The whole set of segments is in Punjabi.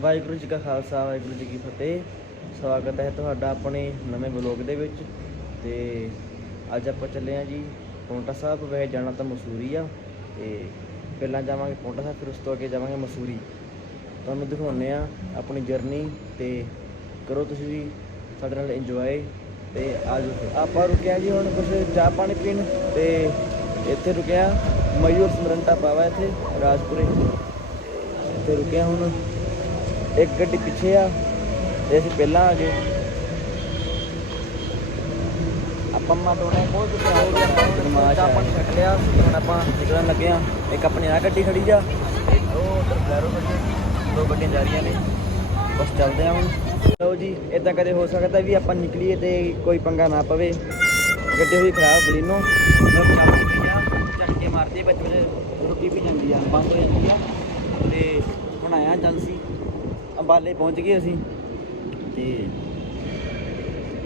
ਵਾਹਿਗੁਰੂ ਜੀ ਕਾ ਖਾਲਸਾ, ਵਾਹਿਗੁਰੂ ਜੀ ਕੀ ਫਤਿਹ। ਸਵਾਗਤ ਹੈ ਤੁਹਾਡਾ ਆਪਣੇ ਨਵੇਂ ਬਲੌਗ ਦੇ ਵਿੱਚ। ਤੇ ਅੱਜ ਆਪਾਂ ਚੱਲੇ ਆ ਜੀ ਪੌਂਟਾ ਸਾਹਿਬ। ਵੈਸੇ ਜਾਣਾ ਤਾਂ ਮਸੂਰੀ ਆ। ਤੇ ਪਹਿਲਾਂ ਜਾਵਾਂਗੇ ਪੌਂਟਾ ਸਾਹਿਬ, ਫਿਰ ਉਸ ਤੋਂ ਅੱਗੇ ਜਾਵਾਂਗੇ ਮਸੂਰੀ। ਤੁਹਾਨੂੰ ਦਿਖਾਉਂਦੇ ਆ ਆਪਣੀ ਜਰਨੀ ਤੇ ਕਰੋ ਤੁਸੀਂ ਵੀ ਸਾਡੇ ਨਾਲ ਇੰਜੋਏ ਤੇ ਅੱਜ ਆਪਾਂ ਰੁਕਿਆ ਜੀ ਹੁਣ ਕੁਝ ਚਾਹ ਪਾਣੀ ਪੀਣ। ਤੇ ਇੱਥੇ ਰੁਕਿਆ ਮਯੂਰ ਸਿਮਰਨ ਢਾਬਾ ਵਾ ਇੱਥੇ, ਰਾਜਪੁਰੇ। ਇੱਥੇ ਰੁਕਿਆ ਹੁਣ ਇੱਕ ਗੱਡੀ ਪਿੱਛੇ ਆ ਤੇ ਅਸੀਂ ਪਹਿਲਾਂ ਆ ਗਏ। ਆਪਾਂ ਮਾ ਬਹੁਤ ਕੁਝ ਹੋ ਗਿਆ ਨਮਾਜ਼ ਆਪਾਂ ਨੇ ਛੱਡ ਲਿਆ ਹੁਣ ਆਪਾਂ ਨਿਕਲਣ ਲੱਗੇ ਆ ਇੱਕ ਆਪਣੀ ਆ ਗੱਡੀ ਖੜੀ ਜਾ ਉਹ ਉਧਰ ਬਲੈਰੋ ਦੋ ਗੱਡੀਆਂ ਜਾ ਰਹੀਆਂ ਨੇ। ਬਸ ਚੱਲਦੇ ਆ ਹੁਣ। ਲਓ ਜੀ ਇਦਾਂ ਕਦੇ ਹੋ ਸਕਦਾ ਵੀ ਆਪਾਂ ਨਿਕਲੀਏ ਤੇ ਕੋਈ ਪੰਗਾ ਨਾ ਪਵੇ। ਗੱਡੀ ਹੋਈ ਖਰਾਬ ਬਲੀਨੋ। ਆ ਝਟਕੇ ਮਾਰਦੀ ਆ ਵਿੱਚ ਵਿੱਚ ਰੁਕੀ ਵੀ ਜਾਂਦੀ ਆ ਬੰਦ ਹੋ ਜਾਂਦੀ ਆ। ਤੇ ਹੁਣ ਆਇਆ ਏਜੰਸੀ ਅੰਬਾਲੇ ਪਹੁੰਚ ਗਏ ਅਸੀਂ। ਤੇ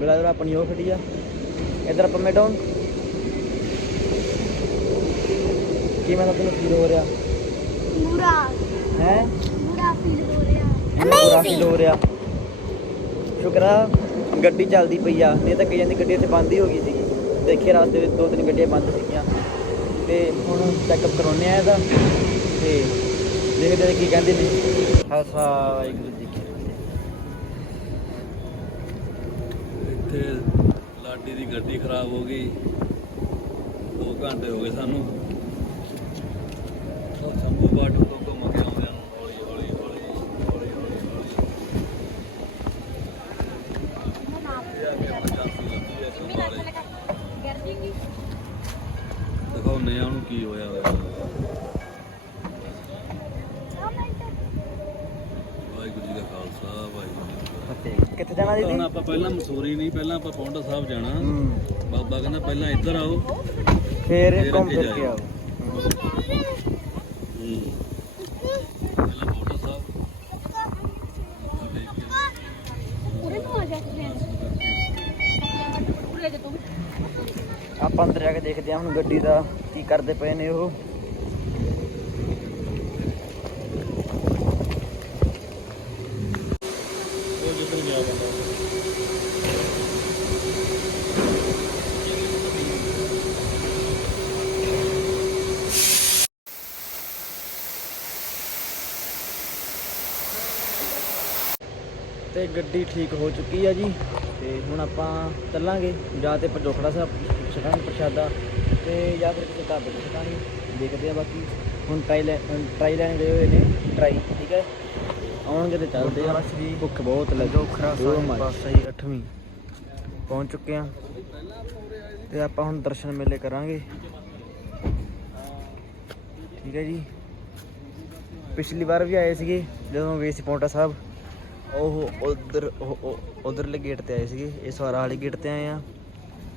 ਬਲਾਦਰ ਆਪਣੀ ਉਹ ਖੜੀ ਆ। ਇਧਰ ਪੰਮੇ ਡਾਊਨ ਕੀ ਮੈਂ ਤੈਨੂੰ ਫੀਲ ਹੋ ਰਿਹਾ? ਬੁਰਾ। ਹੈ? ਬੁਰਾ ਫੀਲ ਹੋ ਰਿਹਾ। ਬੁਰਾ ਫੀਲ ਹੋ ਰਿਹਾ। ਸ਼ੁਕਰ ਆ ਗੱਡੀ ਚੱਲਦੀ ਪਈ ਆ। ਨਹੀਂ ਤਾਂ ਕਈਆਂ ਦੀ ਗੱਡੀ ਇੱਥੇ ਬੰਦ ਹੀ ਹੋ ਗਈ ਸੀਗੀ। ਦੇਖੇ ਰਸਤੇ ਵਿੱਚ ਦੋ ਤਿੰਨ ਗੱਡੀਆਂ ਬੰਦ ਸੀਗੀਆਂ। ਤੇ ਹੁਣ ਚੈੱਕਅਪ ਕਰਾਉਣੇ ਆ ਇਹਦਾ। ਤੇ ਦੇਖਦੇ ਆ ਕੀ ਕਹਿੰਦੇ ਨੇ। ਖਾਲਸਾ ਵਾਹਿਗੁਰੂ ਜੀ ਕੀ ਫਤਿਹ। ਇੱਥੇ ਲਾਡੀ ਦੀ ਗੱਡੀ ਖਰਾਬ ਹੋ ਗਈ। 2 ਘੰਟੇ ਹੋ ਗਏ ਸਾਨੂੰ। ਉਹ ਸੰਭੂ ਬਾਟੂ ਤੋਂ ਘੁੰਮ ਕੇ ਆਉਂਦਿਆਂ ਨੂੰ ਹੌਲੀ ਹੌਲੀ ਹੌਲੀ ਹੌਲੀ ਹੌਲੀ ਹੌਲੀ। ਇਹ ਆ ਕੇ ਆਪਣਾ ਚਾਂਸੀ ਲੱਗੀ ਹੈ? ਸੰਭਾਲੇ ਦਿਖਾਉਂਦੇ ਆ ਉਹਨੂੰ ਕੀ ਹੋਇਆ ਹੋਇਆ ਵਾਹਿਗੁਰੂ ਜੀ ਦਾ ਖਾਲਸਾ ਵਾਹਿਗੁਰੂ ਜੀ ਕੀ ਫਤਿਹ ਫਤਿਹ ਕਿੱਥੇ ਜਾਣਾ ਹੁਣ ਦੀਦੀ ਆਪਾਂ ਪਹਿਲਾਂ ਮਸੂਰੀ ਨਹੀਂ ਪਹਿਲਾਂ ਆਪਾਂ ਪੌਂਡਾ ਸਾਹਿਬ ਜਾਣਾ। ਹੂੰ। ਬਾਬਾ ਕਹਿੰਦਾ ਪਹਿਲਾਂ ਇੱਧਰ ਆਓ। ਫੇਰ ਫੇਰ ਘੁੰਮ ਅੱਗੇ ਫਿਰ ਕੇ ਜਾਇਓ। ਆਓ। ਪਹਿਲਾਂ ਪੌਂਡਾ ਸਾਹਿਬ। ਉਰੇ ਨੂੰ ਆ ਜਾ ਉਰੇ ਜਾ ਤੂੰ। ਆਪਾਂ ਅੰਦਰ ਜਾ ਕੇ ਦੇਖਦੇ ਹਾਂ ਹੁਣ ਗੱਡੀ ਦਾ ਕੀ ਕਰਦੇ ਪਏ ਨੇ ਉਹ ਉਹ ਜਿੱਧਰ ਗਿਆ ਬੰਦਾ ਤੇ ਗੱਡੀ ਠੀਕ ਹੋ ਚੁੱਕੀ ਆ ਜੀ, ਤੇ ਹੁਣ ਆਪਾਂ ਚੱਲਾਂਗੇ। ਜਾਂ ਤੇ ਪੰਜੋਖੜਾ ਸਾਹਿਬ ਛਕਾਂਗੇ ਪ੍ਰਸ਼ਾਦਾ। ਤੇ ਜਾਂ ਫਿਰ ਕਿਸੇ ਢਾਬੇ ਤੇ ਛਕਾਂਗੇ ਦੇਖਦੇ ਆ ਬਾਕੀ। ਹੁਣ ਟਰਾਈ ਲੈ ਟਰਾਈ ਲੈਣ ਗਏ ਹੋਏ ਨੇ, ਟਰਾਈ, ਠੀਕ ਹੈ? ਆਉਣਗੇ ਤੇ ਚੱਲਦੇ ਆ। ਭੁੱਖ ਬਹੁਤ ਲੱਗੀ। ਜੋਖਰਾ ਸਾਹਿਬ ਪਾਸਾ ਹੀ 8ਵੀਂ ਪਹੁੰਚ ਚੁੱਕੇ ਆ। ਤੇ ਆਪਾਂ ਹੁਣ ਦਰਸ਼ਨ ਮੇਲੇ ਕਰਾਂਗੇ। ਠੀਕ ਹੈ ਜੀ। ਪਿਛਲੀ ਵਾਰ ਵੀ ਆਏ ਸੀਗੇ ਜਦੋਂ ਗਏ ਸੀ ਪੌਂਟਾ ਸਾਹਿਬ। ਉਹ ਉਧਰ ਉਧਰਲੇ ਗੇਟ ਤੇ ਆਏ ਸੀਗੇ। ਇਸ ਵਾਰ ਵਾਲੇ ਗੇਟ ਤੇ ਆਏ ਆ।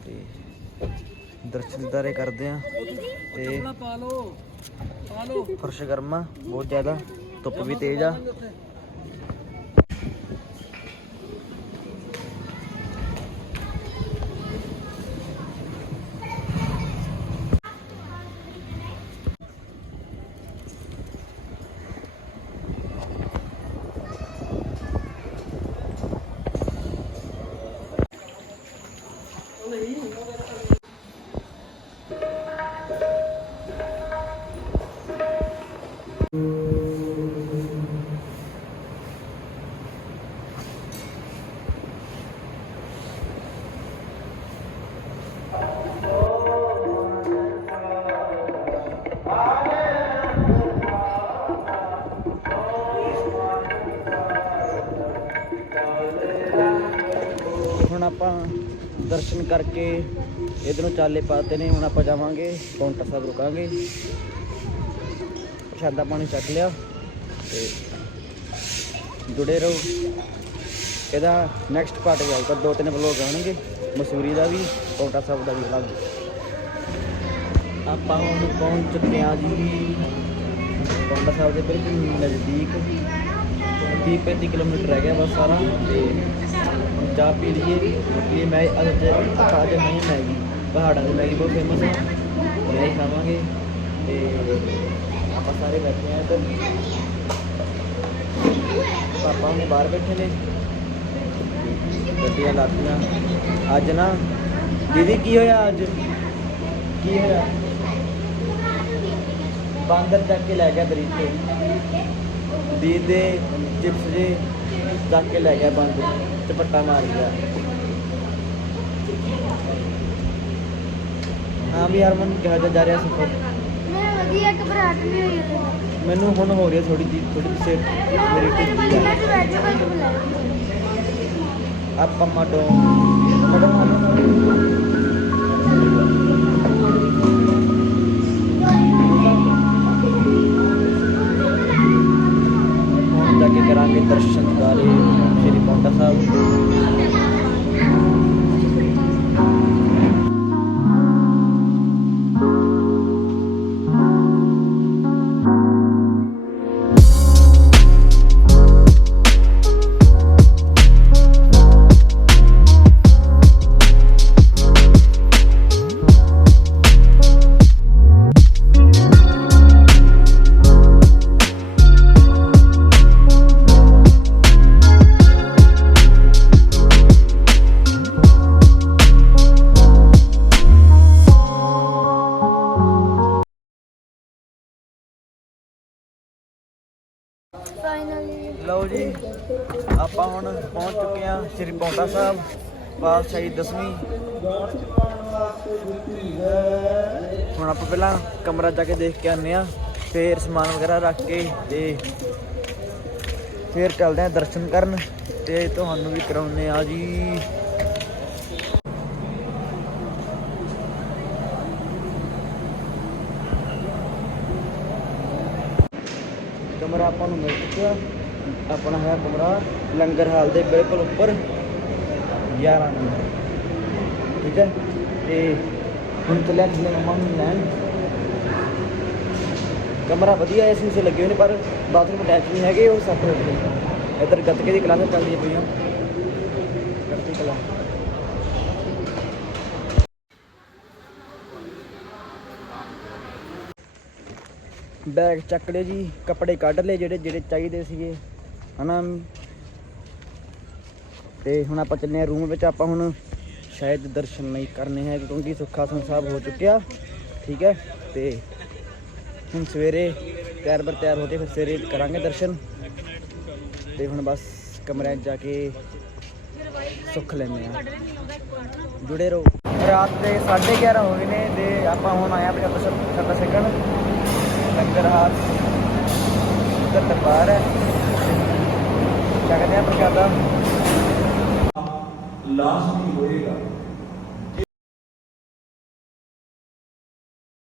ਤੇ ਦਰਸ਼ਨ ਦਿਦਾਰੇ ਕਰਦੇ ਆ। ਤੇ ਪਾ ਲਓ। ਪਾ ਲਓ। ਫਰਸ਼ ਗਰਮਾ ਬਹੁਤ ਜ਼ਿਆਦਾ। ਧੁੱਪ ਵੀ ਤੇਜ਼ ਆ। ਆਪਾਂ ਦਰਸ਼ਨ ਕਰਕੇ ਇਧਰੋਂ ਚਾਲੇ ਪਾਤੇ ਨੇ, ਹੁਣ ਆਪਾਂ ਜਾਵਾਂਗੇ ਪੌਂਟਾ ਸਾਹਿਬ ਰੁਕਾਂਗੇ। ਪ੍ਰਸ਼ਾਦਾ ਪਾਣੀ ਚੱਕ ਲਿਆ ਤੇ ਜੁੜੇ ਰਹੋ। ਇਹਦਾ ਨੈਕਸਟ ਪਾਰਟ ਜਾਊਗਾ ਦੋ ਤਿੰਨ ਵਲੋਗ ਆਉਣਗੇ, ਮਸੂਰੀ ਦਾ ਵੀ ਪੌਂਟਾ ਸਾਹਿਬ ਦਾ ਵੀ ਅਲੱਗ ਆਪਾਂ ਹੁਣ ਪਹੁੰਚ ਚੁੱਕੇ ਹਾਂ ਜੀ ਪੌਂਟਾ ਸਾਹਿਬ ਦੇ ਬਿਲਕੁਲ ਨਜ਼ਦੀਕ 30 35 ਕਿਲੋਮੀਟਰ ਰਹਿ ਗਿਆ ਬਸ ਸਾਰਾ, ਤੇ ਚਾਹ ਪੀ ਲਈਏ ਇਹ ਮੈਂ ਅੱਜ ਅੱਜ ਨਹੀਂ ਮੈਗੀ ਪਹਾੜਾਂ ਦੀ ਮੈਗੀ ਬਹੁਤ ਫੇਮਸ ਹੈ ਮੈਗੀ ਖਾਵਾਂਗੇ। ਤੇ ਆਪਾਂ ਸਾਰੇ ਬੈਠੇ ਆ ਇੱਧਰ। ਪਾਪਾ ਉਹਨੇ ਬਾਹਰ ਬੈਠੇ ਨੇ। ਗੱਡੀਆਂ ਲਾਤੀਆਂ। ਅੱਜ ਨਾ, ਦੀਦੀ ਕੀ ਹੋਇਆ ਅੱਜ? ਕੀ ਹੋਇਆ? ਬਾਂਦਰ ਚੱਕ ਕੇ ਲੈ ਗਿਆ ਦਰੀਕ ਤੇ। ਚਿਪਸ ਜੇ ਚੱਕ ਕੇ ਲੈ ਗਿਆ ਬਾਂਦਰ। ਚਪੱਟਾ ਮਾਰ ਗਿਆ ਹਾਂ ਵੀ ਹਰਮਨ ਕਿਹਾ ਜਾ ਰਿਹਾ ਸਫਰ ਮੈਂ ਵਧੀਆ ਘਬਰਾਹਟ ਨਹੀਂ ਹੋਈ ਮੈਨੂੰ ਹੁਣ ਹੋ ਰਹੀ ਹੈ ਥੋੜੀ ਜੀ ਥੋੜੀ ਜਿਹੀ ਸਿਰ ਮੇਰੀ ਮੈਂ ਆ। ਤੇ ਬੈਠ ਬੈਠ ਬੁਲਾਇਆ ਆਪਾਂ ਮਡੋ ਮਡੋ ਹੁਣ ਲਓ ਜੀ, ਆਪਾਂ ਹੁਣ ਪਹੁੰਚ ਚੁੱਕੇ ਹਾਂ ਸ਼੍ਰੀ ਪੌਂਟਾ ਸਾਹਿਬ, ਪਾਤਸ਼ਾਹੀ ਦਸਵੀਂ। ਹੁਣ ਆਪਾਂ ਪਹਿਲਾਂ ਕਮਰਾ ਜਾ ਕੇ ਦੇਖ ਕੇ ਆਨੇ ਆ ਫੇਰ ਸਮਾਨ ਵਗੈਰਾ ਰੱਖ ਕੇ ਤੇ ਫੇਰ ਚੱਲਦੇ ਆ ਦਰਸ਼ਨ ਕਰਨ ਤੇ ਤੁਹਾਨੂੰ ਵੀ ਕਰਾਉਨੇ ਆ ਜੀ। ਕਮਰਾ ਆਪਾਂ ਨੂੰ ਮਿਲ ਚੁੱਕਿਆ। ਆਪਣਾ ਹੈ ਕਮਰਾ, ਲੰਗਰ ਹਾਲ ਦੇ ਬਿਲਕੁਲ ਉੱਪਰ 11 ਨੰਬਰ। ਠੀਕ ਹੈ? ਤੇ ਹੁਣ ਚੱਲਿਆ ਜਿਵੇਂ ਮਮਾ ਨੂੰ ਲੈਣ। ਕਮਰਾ ਵਧੀਆ ਐ ਸੀ ਲੱਗੇ ਹੋਏ ਨੇ, ਪਰ ਬਾਥਰੂਮ ਅਟੈਚ ਨਹੀਂ ਹੈਗੇ, ਉਹ ਸੈਪਰੇਟ ਨੇ। ਇੱਧਰ ਗੱਤਕੇ ਦੀ ਕਲਾਸਾਂ ਚੱਲਦੀਆਂ ਪਈਆਂ। ਗੱਤਕੇ ਕਲਾ ਬੈਗ ਚੱਕ ਲਏ ਜੀ, ਕੱਪੜੇ ਕੱਢ ਲਏ ਜਿਹੜੇ ਜਿਹੜੇ ਚਾਹੀਦੇ ਸੀਗੇ। ਹਨਾ? ਤੇ ਹੁਣ ਆਪਾਂ ਚੱਲੇ ਆ ਰੂਮ ਵਿੱਚ, ਆਪਾਂ ਹੁਣ ਸ਼ਾਇਦ ਦਰਸ਼ਨ ਨਹੀਂ ਕਰਨੇ ਹੈ ਕਿਉਂਕਿ ਸੁੱਖਾ ਸਾਹਿਬ ਹੋ ਚੁੱਕਿਆ, ਠੀਕ ਹੈ? ਤੇ ਹੁਣ ਸਵੇਰੇ ਤਿਆਰ ਬਰ ਤਿਆਰ ਹੋ ਕੇ ਫਿਰ ਸਵੇਰੇ ਕਰਾਂਗੇ ਦਰਸ਼ਨ। ਤੇ ਹੁਣ ਬਸ ਕਮਰਿਆਂ 'ਚ ਜਾ ਕੇ ਸੁੱਖ ਲੈਂਦੇ ਆ ਜੁੜੇ ਰਹੋ। ਰਾਤ ਦੇ 11:30 ਹੋ ਗਏ ਨੇ ਤੇ ਆਪਾਂ ਹੁਣ ਆਇਆ ਪ੍ਰਸ਼ਾਦਾ ਪ੍ਰਸ਼ਾਦਾ ਛਕਣ ਲੰਗਰ ਹਾਲ ਇੱਧਰ ਦਰਬਾਰ ਹੈ। ਛਕਦੇ ਆ ਪ੍ਰਸ਼ਾਦਾ। ਲਾਸਟ ਹੀ ਹੋਏਗਾ।